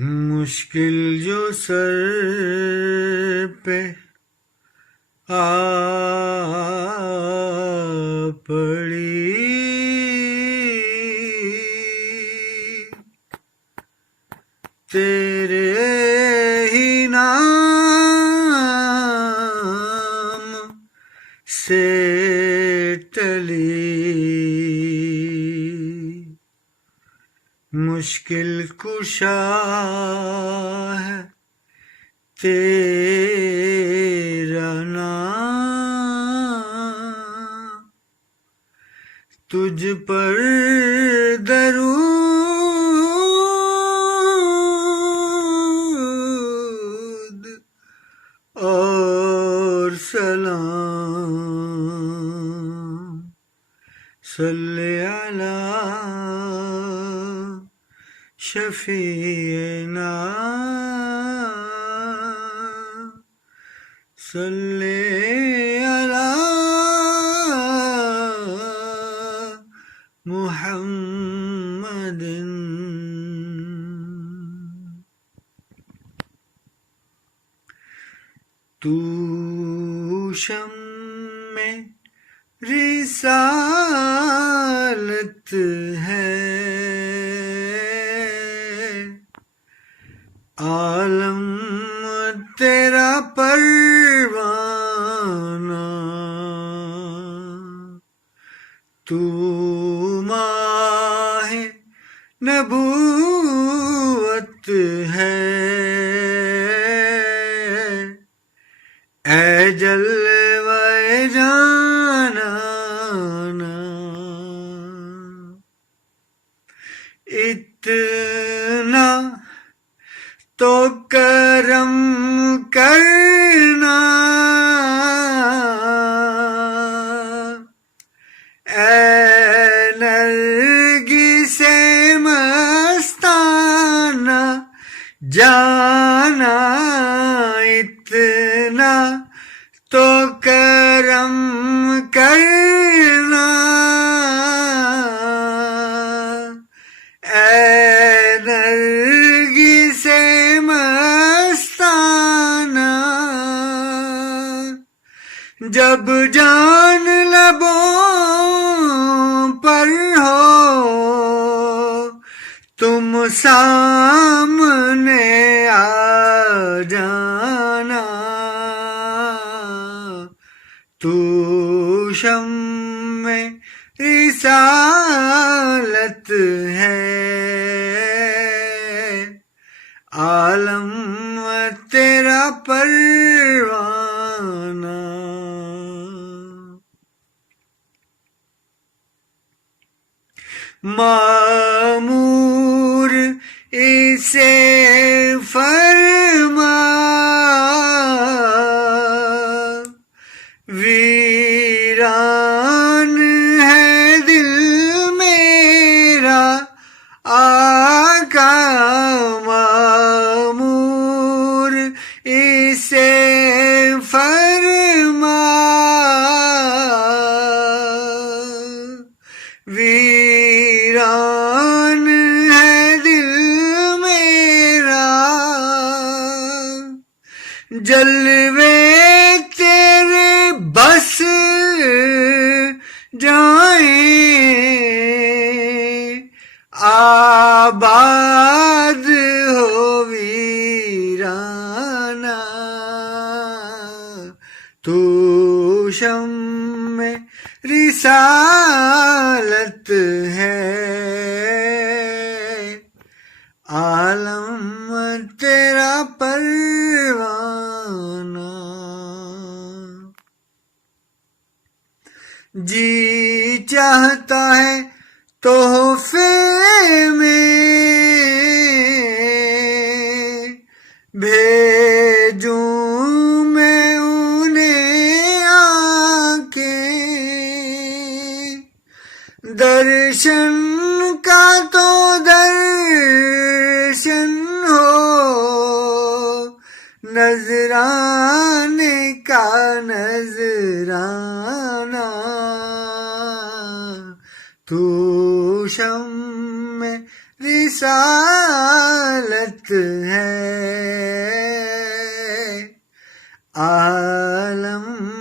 مشکل جو سر پہ آ پڑی، تیرے ہی نام سے ٹلی، مشکل کشا ہے تیرا نام، تجھ پر درود اور سلام، صلی علی شفیعنا، صلی علی محمد۔ تو شمع رسالت ہے، عالم تیرا پروانہ، تو ماہ نبوت ہے، اے جلوہ جانانا، اتنا تو کرم کرنا، اے نرگس مستانہ جانا، اتنا تو کرم کرنا، اے نرگس مستانہ، جب جان لبوں پر ہو تم سامنے آ جانا، تو شمع رسالت ہے، عالم تیرا پروانہ، مامور اسے فرما، ویران ہے دل میرا آقا، مامور اسے فرما، ویران ہے دل میرا، جلوے تیرے بس جائیں، آباد ہو ویرانہ، تو شمع رسالت ہے، عالم تیرا پروانہ، جی چاہتا ہے تحفے میں بھیجوں میں انہیں آ کے، درشن کا تو درشن ہو، نذرانے کا نذرانہ، تو شمع رسالت حقیقت ہے عالم